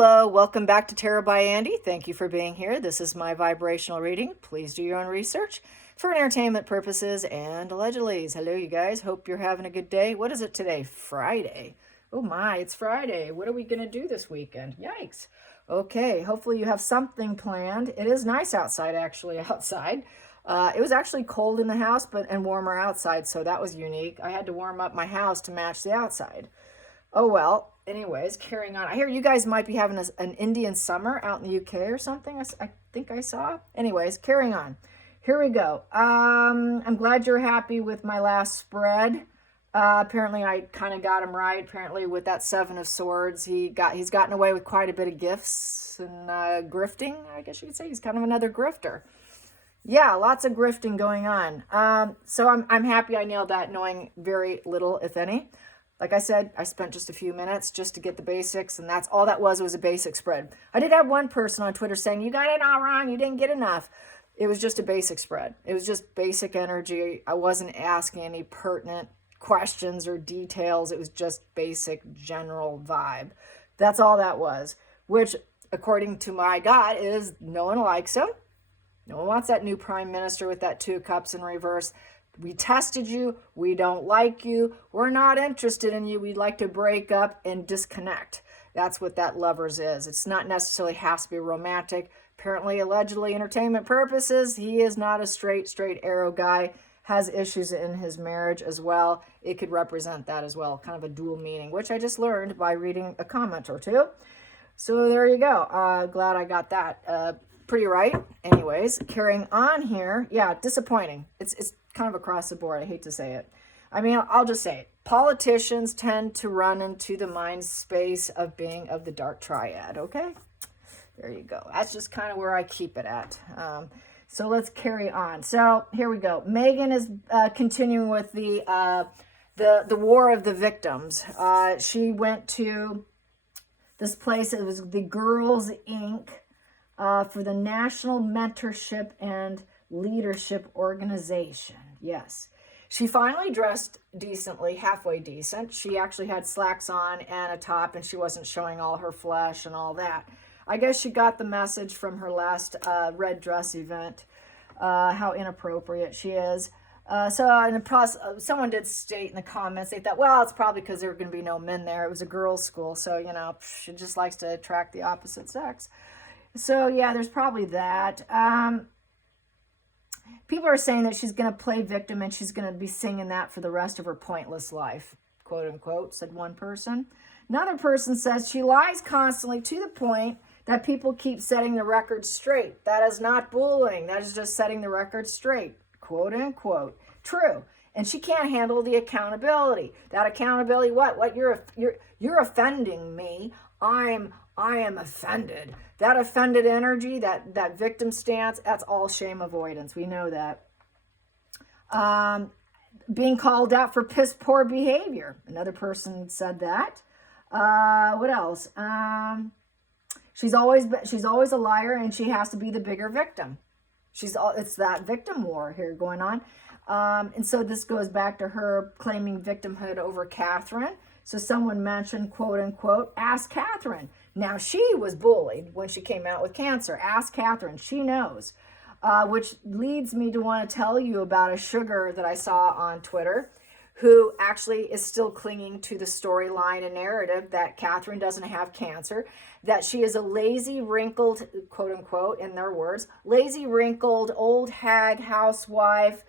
Hello, welcome back to Tarot by Andy. Thank you for being here. This is my vibrational reading. Please do your own research for entertainment purposes and allegedly. Hello, you guys. Hope you're having a good day. What is it today? Friday. Oh my, it's Friday. What are we going to do this weekend? Yikes. Okay, hopefully you have something planned. It is nice outside, actually, outside. It was actually cold in the house and warmer outside, so that was unique. I had to warm up my house to match the outside. Oh, well, anyways, carrying on. I hear you guys might be having an Indian summer out in the UK or something. I think I saw. Anyways, carrying on. Here we go. I'm glad you're happy with my last spread. Apparently, I kind of got him right. Apparently, with that Seven of Swords, he's gotten away with quite a bit of gifts and grifting, I guess you could say. He's kind of another grifter. Yeah, lots of grifting going on. So I'm happy I nailed that, knowing very little, if any. Like I said, I spent just a few minutes just to get the basics, and that's all that was a basic spread. I did have one person on Twitter saying, you got it all wrong, you didn't get enough. It was just a basic spread. It was just basic energy. I wasn't asking any pertinent questions or details. It was just basic general vibe. That's all that was, which, according to my God, is no one likes him. No one wants that new prime minister with that 2 cups in reverse. We tested you. We don't like you. We're not interested in you. We'd like to break up and disconnect. That's what that lovers is. It's not necessarily has to be romantic. Apparently, allegedly, entertainment purposes, he is not a straight arrow guy. Has issues in his marriage as well. It could represent that as well. Kind of a dual meaning, which I just learned by reading a comment or two. So there you go. Glad I got that pretty right. Anyways, carrying on here. Yeah, disappointing. It's kind of across the board. I hate to say it. I mean, I'll just say it. Politicians tend to run into the mind space of being of the dark triad, okay? There you go. That's just kind of where I keep it at. So let's carry on. So here we go. Meghan is continuing with the war of the victims. She went to this place. It was the Girls Inc. For the National Mentorship and Leadership Organization. Yes. She finally dressed decently, halfway decent. She actually had slacks on and a top, and she wasn't showing all her flesh and all that. I guess she got the message from her last red dress event, how inappropriate she is. Someone did state in the comments, they thought, well, it's probably because there were going to be no men there. It was a girls' school, so, she just likes to attract the opposite sex. So, yeah, there's probably that. People are saying that she's going to play victim and she's going to be singing that for the rest of her pointless life, quote unquote, said one person. Another person says she lies constantly to the point that people keep setting the record straight. That is not bullying. That is just setting the record straight, quote unquote. True. And she can't handle the accountability. That accountability, what? You're offending me. I am offended. That offended energy, that victim stance, that's all shame avoidance. We know that. Being called out for piss poor behavior. Another person said that. What else? She's always a liar, and she has to be the bigger victim. It's that victim war here going on. And so this goes back to her claiming victimhood over Catherine. So someone mentioned, quote unquote, ask Catherine. Now, she was bullied when she came out with cancer. Ask Catherine. She knows. Which leads me to want to tell you about a sugar that I saw on Twitter who actually is still clinging to the storyline and narrative that Catherine doesn't have cancer, that she is a lazy, wrinkled, quote unquote, in their words, lazy, wrinkled, old hag housewife,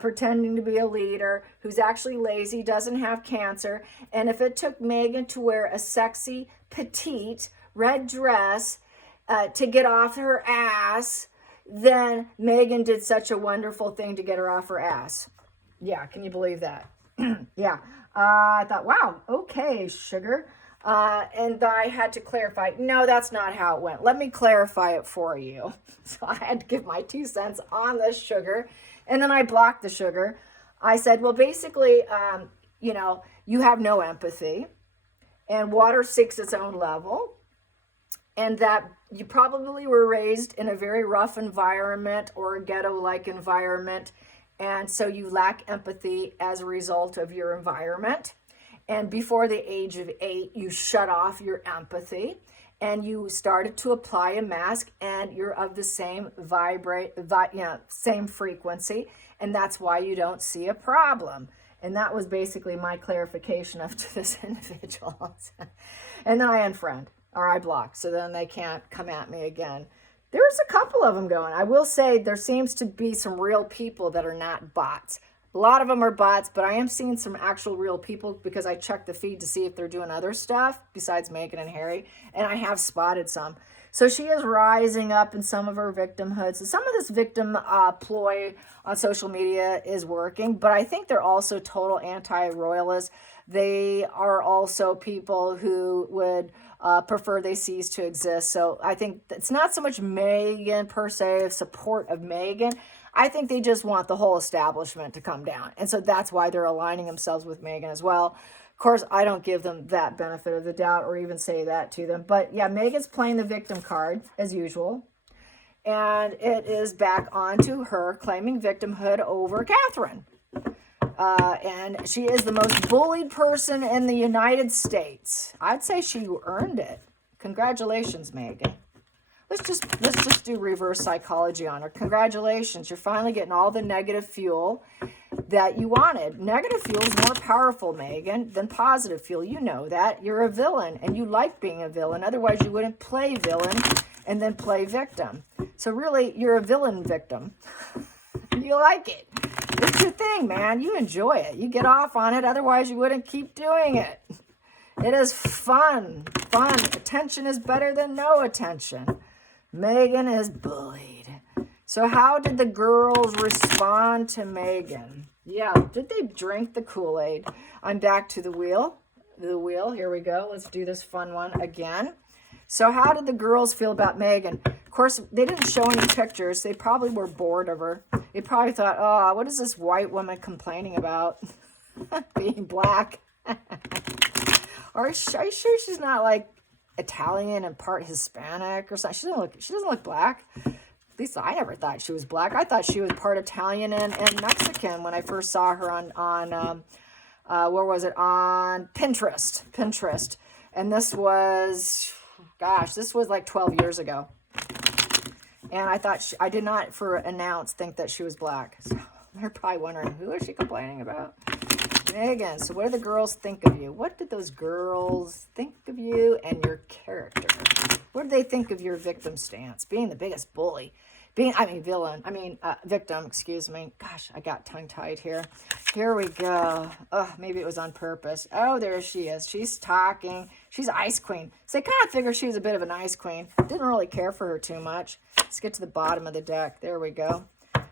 pretending to be a leader, who's actually lazy, doesn't have cancer. And if it took Meghan to wear a sexy, petite, red dress to get off her ass, then Meghan did such a wonderful thing to get her off her ass. Yeah, can you believe that? Yeah. I thought, wow, okay, sugar. And I had to clarify, no, that's not how it went. Let me clarify it for you. So I had to give my 2 cents on this sugar. And then I blocked the sugar. I said, well, basically, you have no empathy. And water seeks its own level. And that you probably were raised in a very rough environment or a ghetto-like environment. And so you lack empathy as a result of your environment. And before the age of 8, you shut off your empathy. and you started to apply a mask, and you're of the same same frequency, and that's why you don't see a problem. And that was basically my clarification of to this individual. And then I unfriend, or I block, so then they can't come at me again. There's a couple of them going. I will say there seems to be some real people that are not bots. A lot of them are bots, but I am seeing some actual real people because I check the feed to see if they're doing other stuff besides Meghan and Harry, and I have spotted some. So she is rising up in some of her victimhood. So some of this victim ploy on social media is working, but I think they're also total anti-royalists. They are also people who would prefer they cease to exist. So I think it's not so much Meghan per se, support of Meghan. I think they just want the whole establishment to come down. And so that's why they're aligning themselves with Meghan as well. Of course, I don't give them that benefit of the doubt or even say that to them. But yeah, Meghan's playing the victim card as usual. And it is back onto her claiming victimhood over Catherine. And she is the most bullied person in the United States. I'd say she earned it. Congratulations, Meghan. Let's just do reverse psychology on her. Congratulations, you're finally getting all the negative fuel that you wanted. Negative fuel is more powerful, Meghan, than positive fuel. You know that. You're a villain, and you like being a villain. Otherwise, you wouldn't play villain and then play victim. So really, you're a villain victim. You like it. It's your thing, man. You enjoy it. You get off on it. Otherwise, you wouldn't keep doing it. It is fun. Fun. Attention is better than no attention. Meghan is bullied. So how did the girls respond to Meghan? Yeah, did they drink the Kool-Aid? I'm back to the wheel. The wheel, here we go. Let's do this fun one again. So how did the girls feel about Meghan? Of course, they didn't show any pictures. They probably were bored of her. They probably thought, oh, what is this white woman complaining about? Being black. Are you sure she's not like Italian and part Hispanic or something? She doesn't look black. At least I never thought she was black. I thought she was part Italian and Mexican when I first saw her on where was it? On Pinterest. And this was like 12 years ago. And I thought I did not for an ounce think that she was black. So they're probably wondering, who is she complaining about? Meghan. So what do the girls think of you? What did those girls think of you and your character? What did they think of your victim stance? Being the biggest bully. Victim, excuse me. Gosh, I got tongue-tied here. Here we go. Oh, maybe it was on purpose. Oh, there she is. She's talking. She's Ice Queen. So I kind of figured she was a bit of an Ice Queen. Didn't really care for her too much. Let's get to the bottom of the deck. There we go.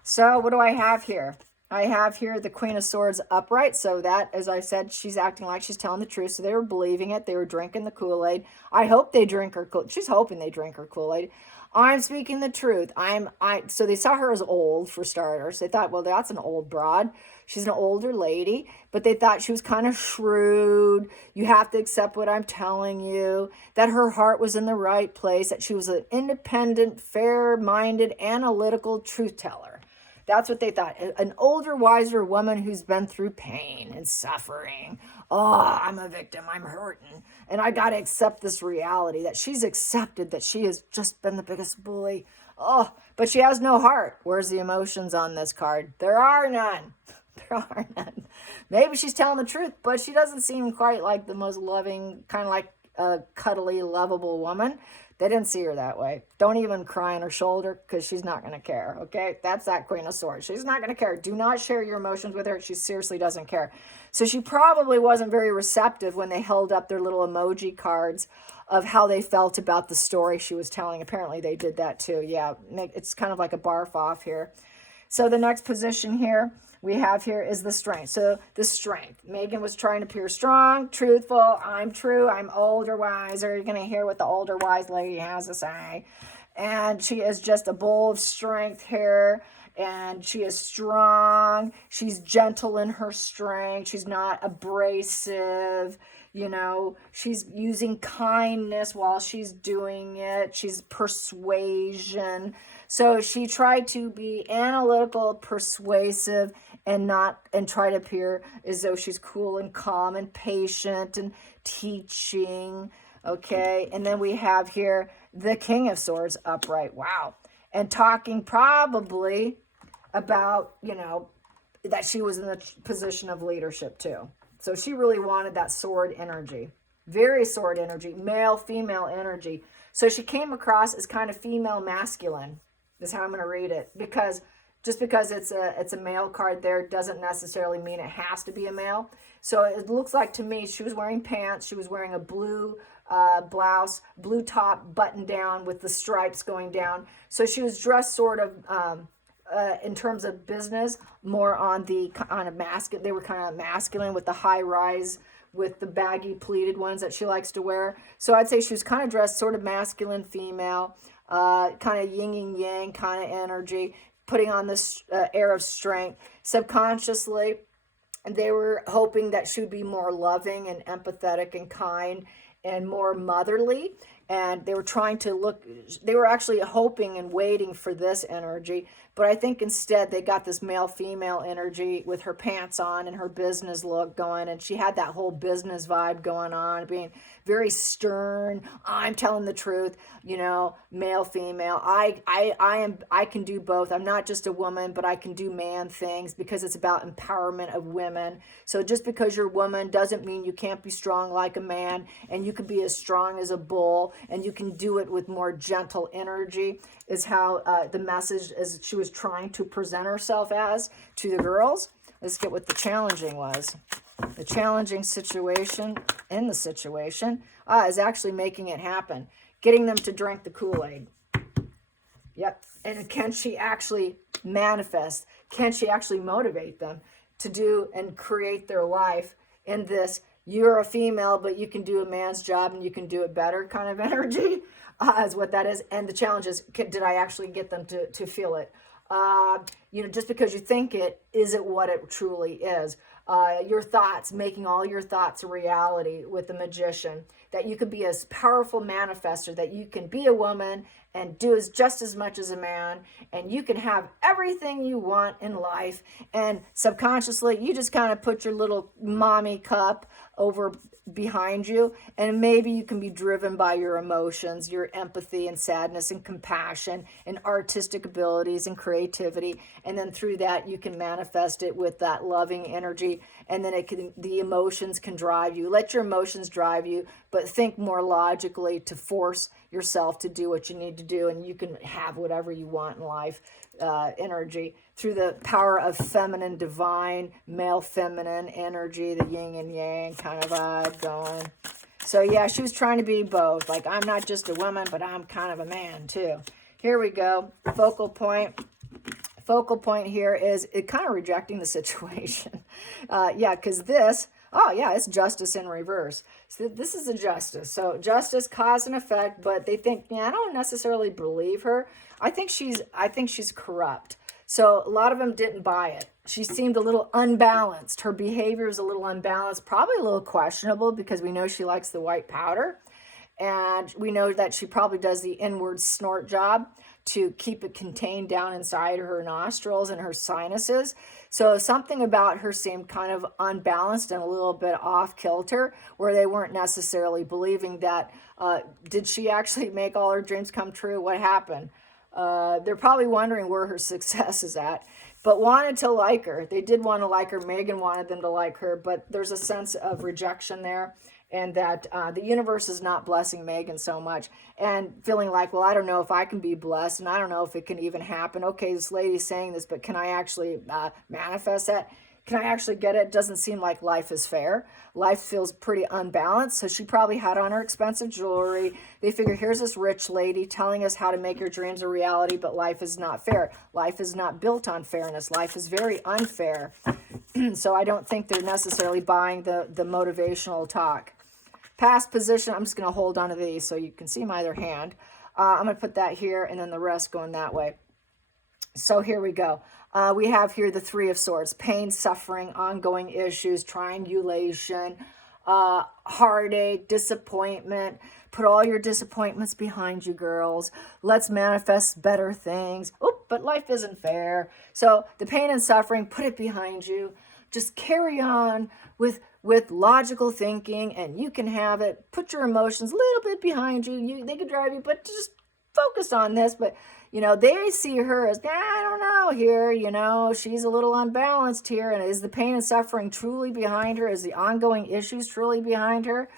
So what do I have here? I have here the Queen of Swords upright. So that, as I said, she's acting like she's telling the truth. So they were believing it. They were drinking the Kool-Aid. I hope they drink her Kool-Aid. She's hoping they drink her Kool-Aid. I'm speaking the truth. So they saw her as old, for starters. They thought, well, that's an old broad. She's an older lady, but they thought she was kind of shrewd. You have to accept what I'm telling you, that her heart was in the right place, that she was an independent, fair-minded, analytical truth teller. That's what they thought. An older, wiser woman who's been through pain and suffering. Oh, I'm a victim. I'm hurting. And I got to accept this reality that she's accepted that she has just been the biggest bully. Oh, but she has no heart. Where's the emotions on this card? There are none. There are none. Maybe she's telling the truth, but she doesn't seem quite like the most loving, kind of like a cuddly, lovable woman. They didn't see her that way. Don't even cry on her shoulder because she's not going to care, okay? That's that Queen of Swords. She's not going to care. Do not share your emotions with her. She seriously doesn't care. So she probably wasn't very receptive when they held up their little emoji cards of how they felt about the story she was telling. Apparently they did that too. Yeah, it's kind of like a barf off here. So the next position here we have here is the strength. So the strength. Meghan was trying to appear strong, truthful. I'm true. I'm older, wiser. You're going to hear what the older, wise lady has to say. And she is just a bowl of strength here. And she is strong. She's gentle in her strength. She's not abrasive. You know, she's using kindness while she's doing it. She's persuasion. So she tried to be analytical, persuasive, and try to appear as though she's cool and calm and patient and teaching. Okay, and then we have here the King of Swords upright. Wow. And talking probably about, that she was in the position of leadership too. So she really wanted that sword energy. Very sword energy, male, female energy. So she came across as kind of female masculine, is how I'm going to read it. Because just because it's a male card there doesn't necessarily mean it has to be a male. So it looks like to me she was wearing pants. She was wearing a blue blouse, blue top, button down with the stripes going down. So she was dressed sort of in terms of business, more on a masculine. They were kind of masculine with the high rise, with the baggy pleated ones that she likes to wear. So I'd say she was kind of dressed sort of masculine, female, kind of yin and yang kind of energy, putting on this air of strength. Subconsciously, they were hoping that she would be more loving and empathetic and kind and more motherly. And they were trying to they were actually hoping and waiting for this energy. But I think instead they got this male-female energy with her pants on and her business look going. And she had that whole business vibe going on, being very stern. I'm telling the truth, male, female. I can do both. I'm not just a woman, but I can do man things because it's about empowerment of women. So just because you're a woman doesn't mean you can't be strong like a man, and you can be as strong as a bull, and you can do it with more gentle energy, is how the message as she was trying to present herself as to the girls. Let's get what the challenging was. The challenging situation in the situation is actually making it happen. Getting them to drink the Kool-Aid. Yep. And can she actually manifest? Can she actually motivate them to do and create their life in this, you're a female, but you can do a man's job and you can do it better kind of energy, is what that is. And the challenge is, did I actually get them to feel it? Just because you think it, is it what it truly is? Your thoughts, making all your thoughts a reality with the magician, that you could be a powerful manifester, that you can be a woman and do just as much as a man, and you can have everything you want in life, and subconsciously you just kind of put your little mommy cup over behind you, and maybe you can be driven by your emotions, your empathy and sadness and compassion and artistic abilities and creativity, and then through that you can manifest it with that loving energy, and then the emotions can drive you. Let your emotions drive you, but think more logically to force yourself to do what you need to do, and you can have whatever you want in life. Energy through the power of feminine, divine, male, feminine energy, the yin and yang kind of vibe going. So yeah, she was trying to be both. Like, I'm not just a woman, but I'm kind of a man too. Here we go. Focal point. Focal point here is it kind of rejecting the situation. Because this, it's justice in reverse. So this is a justice. So justice, cause and effect, but they think, I don't necessarily believe her. I think she's corrupt. So a lot of them didn't buy it. She seemed a little unbalanced. Her behavior is a little unbalanced, probably a little questionable, because we know she likes the white powder. And we know that she probably does the inward snort job to keep it contained down inside her nostrils and her sinuses. So something about her seemed kind of unbalanced and a little bit off kilter, where they weren't necessarily believing that, did she actually make all her dreams come true? What happened? They're probably wondering where her success is at, but wanted to like her. They did want to like her. Meghan wanted them to like her, but there's a sense of rejection there, and that the universe is not blessing Meghan so much, and feeling like, well, I don't know if I can be blessed, and I don't know if it can even happen. Okay, this lady's saying this, but can I actually manifest that? Can I actually get it? Doesn't seem like life is fair. Life feels pretty unbalanced. So she probably had on her expensive jewelry. They figure, here's this rich lady telling us how to make your dreams a reality, but life is not fair. Life is not built on fairness. Life is very unfair. So I don't think they're necessarily buying the motivational talk. Past position, I'm just going to hold on to these so you can see my other hand. I'm going to put that here and then the rest going that way. So here we go. We have here the Three of Swords: pain, suffering, ongoing issues, triangulation, heartache, disappointment. Put all your disappointments behind you, girls. Let's manifest better things. Oh, but life isn't fair. So the pain and suffering, put it behind you. just carry on with logical thinking, and you can have it. Put your emotions a little bit behind you. They could drive you, but just focus on this. But they see her as, I don't know here, she's a little unbalanced here. And is the pain and suffering truly behind her? Is the ongoing issues truly behind her?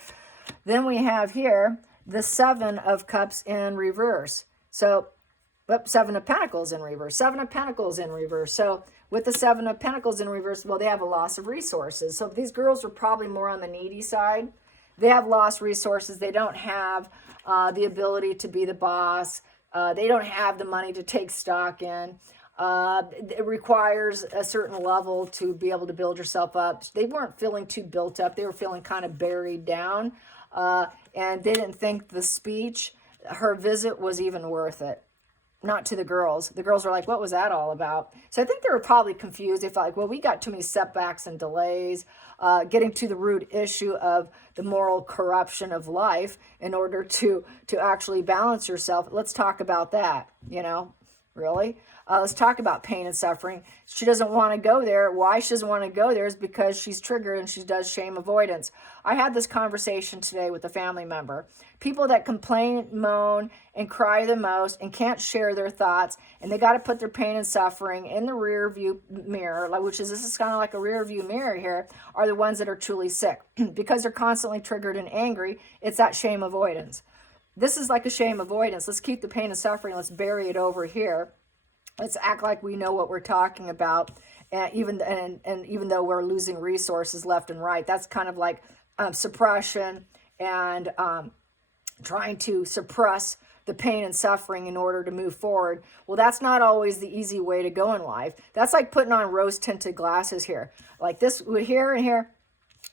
Then we have here the Seven of Cups in reverse. So, Seven of Pentacles in reverse. Seven of Pentacles in reverse. So with the Seven of Pentacles in reverse, well, they have a loss of resources. So these girls are probably more on the needy side. They have lost resources. They don't have the ability to be the boss. They don't have the money to take stock in. It requires a certain level to be able to build yourself up. They weren't feeling too built up. They were feeling kind of buried down. And they didn't think the speech, her visit, was even worth it. Not to the girls. The girls were like, what was that all about? So I think they were probably confused. They felt like, well, we got too many setbacks and delays, getting to the root issue of the moral corruption of life in order to actually balance yourself. Let's talk about that, really. Let's talk about pain and suffering. She doesn't want to go there. Why she doesn't want to go there is because she's triggered and she does shame avoidance. I had this conversation today with a family member. People that complain, moan, and cry the most and can't share their thoughts, and they got to put their pain and suffering in the rear view mirror, this is kind of like a rear view mirror here, are the ones that are truly sick. Because they're constantly triggered and angry, it's that shame avoidance. This is like a shame avoidance. Let's keep the pain and suffering. Let's bury it over here. Let's act like we know what we're talking about, even though we're losing resources left and right. That's kind of like suppression and trying to suppress the pain and suffering in order to move forward. Well, that's not always the easy way to go in life. That's like putting on rose-tinted glasses here. Like this here and here.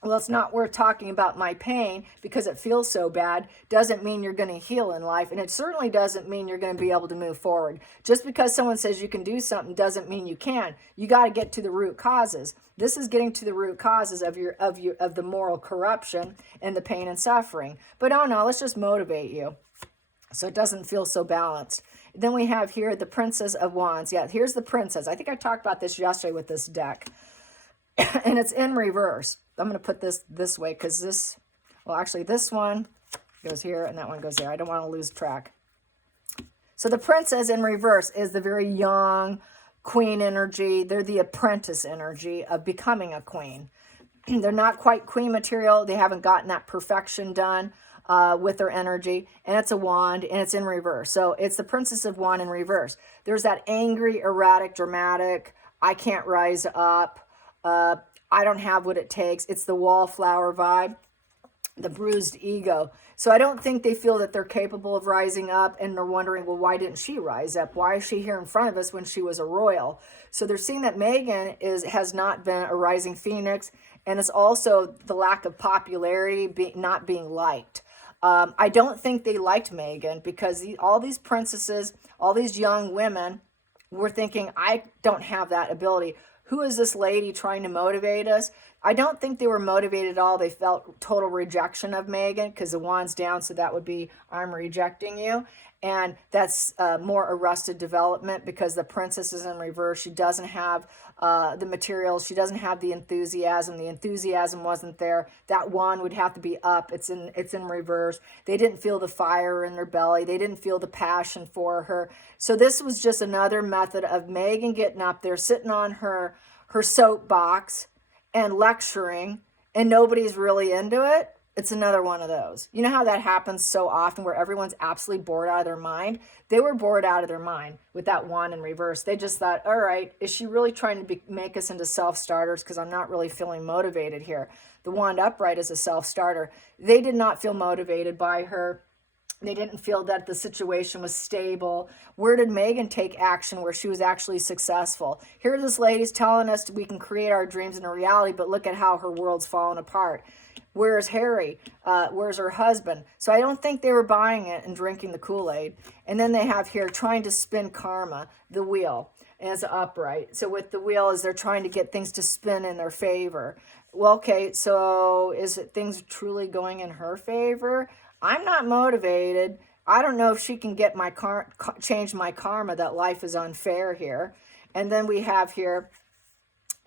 Well, it's not worth talking about my pain because it feels so bad. Doesn't mean you're going to heal in life. And it certainly doesn't mean you're going to be able to move forward. Just because someone says you can do something doesn't mean you can. You got to get to the root causes. This is getting to the root causes of the moral corruption and the pain and suffering. But oh no, let's just motivate you so it doesn't feel so balanced. Then we have here the Princess of Wands. Yeah, here's the Princess. I think I talked about this yesterday with this deck. And it's in reverse. I'm going to put this way because this one goes here and that one goes there. I don't want to lose track. So the Princess in reverse is the very young queen energy. They're the apprentice energy of becoming a queen. They're not quite queen material. They haven't gotten that perfection done with their energy. And it's a wand and it's in reverse. So it's the Princess of Wand in reverse. There's that angry, erratic, dramatic, I can't rise up. I don't have what it takes. It's the wallflower vibe, the bruised ego. So I don't think they feel that they're capable of rising up, and they're wondering, well, why didn't she rise up? Why is she here in front of us when she was a royal? So they're seeing that Meghan has not been a rising phoenix, and it's also the lack of popularity, not being liked. I don't think they liked Meghan because all these princesses, all these young women were thinking, I don't have that ability. Who is this lady trying to motivate us? I don't think they were motivated at all. They felt total rejection of Meghan because the wand's down, so that would be, I'm rejecting you. And that's more arrested development because the princess is in reverse. She doesn't have the materials. She doesn't have the enthusiasm. The enthusiasm wasn't there. That wand would have to be up. It's in reverse. They didn't feel the fire in their belly. They didn't feel the passion for her. So this was just another method of Meghan getting up there, sitting on her soapbox and lecturing, and nobody's really into it. It's another one of those. You know how that happens so often where everyone's absolutely bored out of their mind? They were bored out of their mind with that wand in reverse. They just thought, all right, is she really trying to make us into self-starters? Because I'm not really feeling motivated here. The wand upright is a self-starter. They did not feel motivated by her. They didn't feel that the situation was stable. Where did Meghan take action where she was actually successful? Here this lady's telling us we can create our dreams into reality, but look at how her world's fallen apart. Where's Harry? Where's her husband? So I don't think they were buying it and drinking the Kool-Aid. And then they have here trying to spin karma, the wheel, and it's upright. So with the wheel is they're trying to get things to spin in their favor. Well, okay, so is it things truly going in her favor? I'm not motivated. I don't know if she can get change my karma, that life is unfair here. And then we have here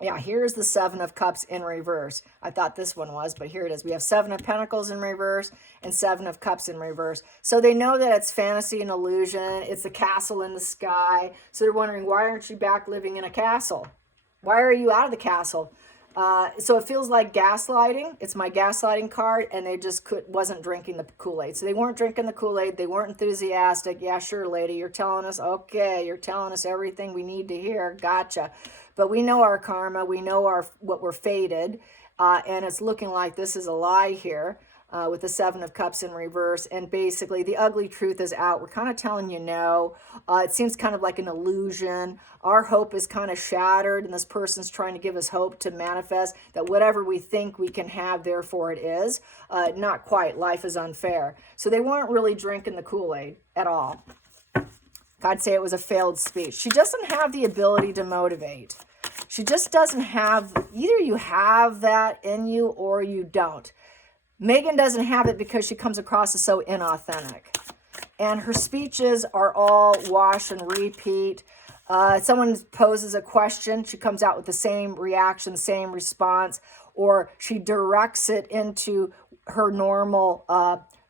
Yeah, here's the Seven of Cups in reverse. I thought this one was, but here it is. We have Seven of Pentacles in reverse and Seven of Cups in reverse. So they know that it's fantasy and illusion. It's a castle in the sky. So they're wondering, why aren't you back living in a castle? Why are you out of the castle? So it feels like gaslighting. It's my gaslighting card, and they just wasn't drinking the Kool-Aid. So they weren't drinking the Kool-Aid. They weren't enthusiastic. Yeah, sure, lady, you're telling us, okay, you're telling us everything we need to hear. Gotcha. But we know our karma. We know what we're fated, and it's looking like this is a lie here. With the Seven of Cups in reverse. And basically, the ugly truth is out. We're kind of telling you no. It seems kind of like an illusion. Our hope is kind of shattered, and this person's trying to give us hope to manifest that whatever we think we can have, therefore it is. Not quite. Life is unfair. So they weren't really drinking the Kool-Aid at all. I'd say it was a failed speech. She doesn't have the ability to motivate. She just doesn't have, either you have that in you or you don't. Meghan doesn't have it because she comes across as so inauthentic. And her speeches are all wash and repeat. Someone poses a question, she comes out with the same reaction, same response, or she directs it into her normal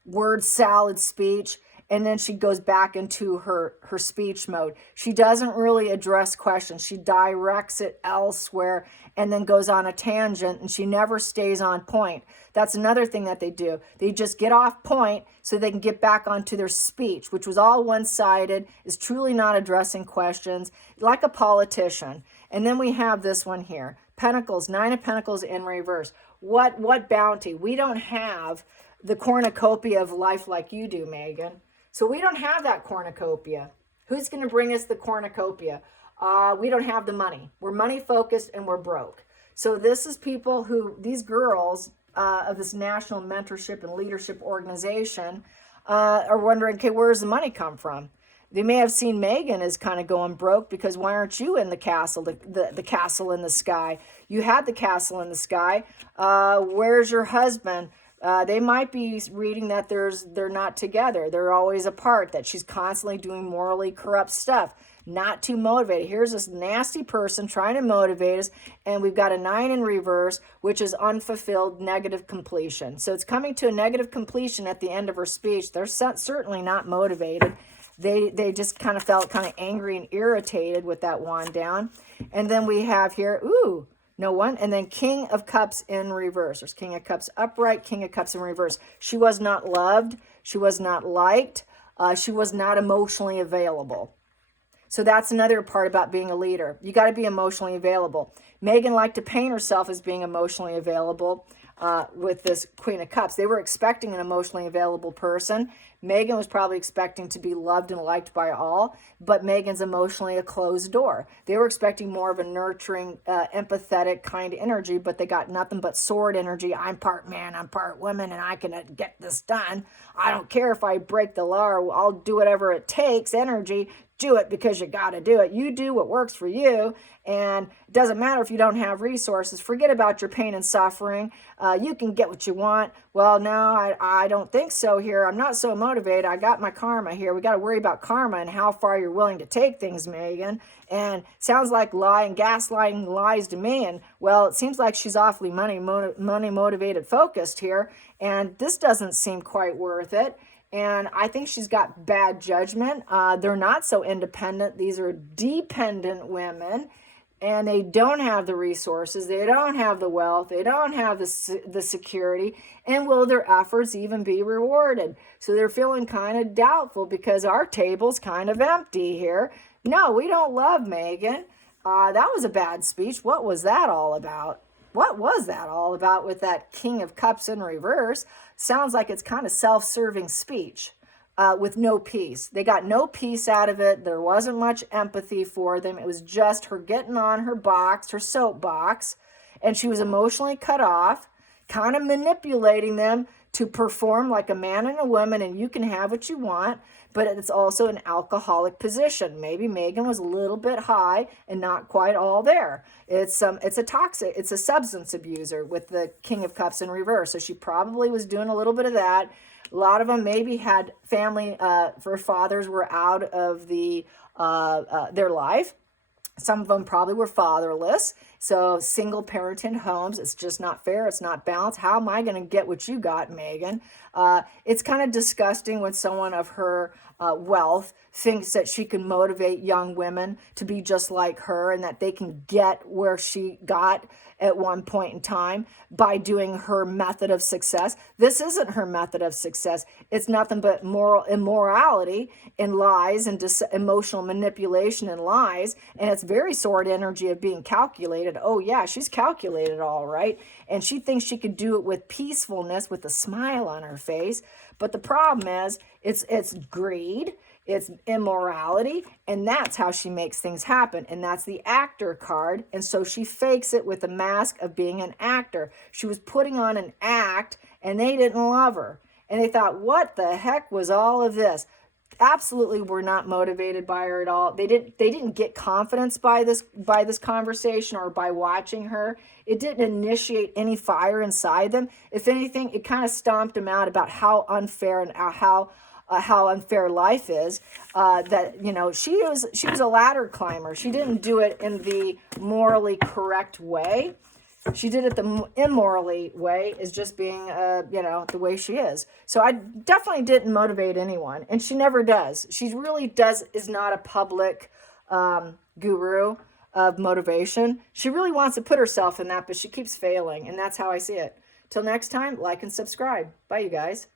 word salad speech, and then she goes back into her speech mode. She doesn't really address questions. She directs it elsewhere and then goes on a tangent, and she never stays on point. That's another thing that they do. They just get off point so they can get back onto their speech, which was all one-sided, is truly not addressing questions, like a politician. And then we have this one here. Pentacles, Nine of Pentacles in reverse. What bounty? We don't have the cornucopia of life like you do, Meghan. So we don't have that cornucopia. Who's going to bring us the cornucopia? We don't have the money. We're money focused and we're broke. So this is people who, these girls of this national mentorship and leadership organization are wondering, okay, where does the money come from? They may have seen Meghan as kind of going broke because why aren't you in the castle, the castle in the sky? You had the castle in the sky. Where's your husband? They might be reading that they're not together. They're always apart, that she's constantly doing morally corrupt stuff. Not too motivated. Here's this nasty person trying to motivate us, and we've got a 9 in reverse, which is unfulfilled negative completion. So it's coming to a negative completion at the end of her speech. They're certainly not motivated. They just kind of felt kind of angry and irritated with that wand down. And then we have here, ooh, no one. And then King of Cups in reverse. There's King of Cups upright, King of Cups in reverse. She was not loved. She was not liked. She was not emotionally available. So that's another part about being a leader. You got to be emotionally available. Meghan liked to paint herself as being emotionally available with this Queen of Cups. They were expecting an emotionally available person. Meghan was probably expecting to be loved and liked by all, but Meghan's emotionally a closed door. They were expecting more of a nurturing, empathetic kind of energy, but they got nothing but sword energy. I'm part man, I'm part woman, and I can get this done. I don't care if I break the law, or I'll do whatever it takes, energy. Do it because you got to do it. You do what works for you, and it doesn't matter if you don't have resources. Forget about your pain and suffering. You can get what you want. Well, no, I don't think so here. I'm not so motivated. I got my karma here. We got to worry about karma and how far you're willing to take things, Meghan. And sounds like lie and gaslighting lies to me. And, well, it seems like she's awfully money motivated focused here, and this doesn't seem quite worth it. And I think she's got bad judgment. They're not so independent. These are dependent women, and they don't have the resources. They don't have the wealth. They don't have the security. And will their efforts even be rewarded? So they're feeling kind of doubtful because our table's kind of empty here. No, we don't love Meghan. That was a bad speech. What was that all about? What was that all about with that King of Cups in reverse? Sounds like it's kind of self-serving speech with no peace. They got no peace out of it. There wasn't much empathy for them. It was just her getting on her box, her soapbox, and she was emotionally cut off, kind of manipulating them to perform like a man and a woman, and you can have what you want, but it's also an alcoholic position. Maybe Meghan was a little bit high and not quite all there. It's a substance abuser with the King of Cups in reverse. So she probably was doing a little bit of that. A lot of them maybe had family, their fathers were out of their life. Some of them probably were fatherless, So single parenting homes, it's just not fair. It's not balanced. How am I going to get what you got, Meghan? It's kind of disgusting when someone of her wealth thinks that she can motivate young women to be just like her and that they can get where she got at one point in time by doing her method of success. This isn't her method of success. It's nothing but moral immorality and lies and emotional manipulation and lies. And it's very sword energy of being calculated. Oh yeah, she's calculated all right. And she thinks she could do it with peacefulness, with a smile on her face. But the problem is it's greed, it's immorality, and that's how she makes things happen. And that's the actor card. And so she fakes it with the mask of being an actor. She was putting on an act, and they didn't love her. And they thought, what the heck was all of this? Absolutely were not motivated by her at all. They didn't get confidence by this conversation or by watching her. It didn't initiate any fire inside them. If anything, it kind of stomped them out about how unfair and how unfair life is. That she was a ladder climber. She didn't do it in the morally correct way. She did it the immorally way, is just being, the way she is. So I definitely didn't motivate anyone, and she never does. She really is not a public guru of motivation. She really wants to put herself in that, but she keeps failing, and that's how I see it. Till next time, like and subscribe. Bye, you guys.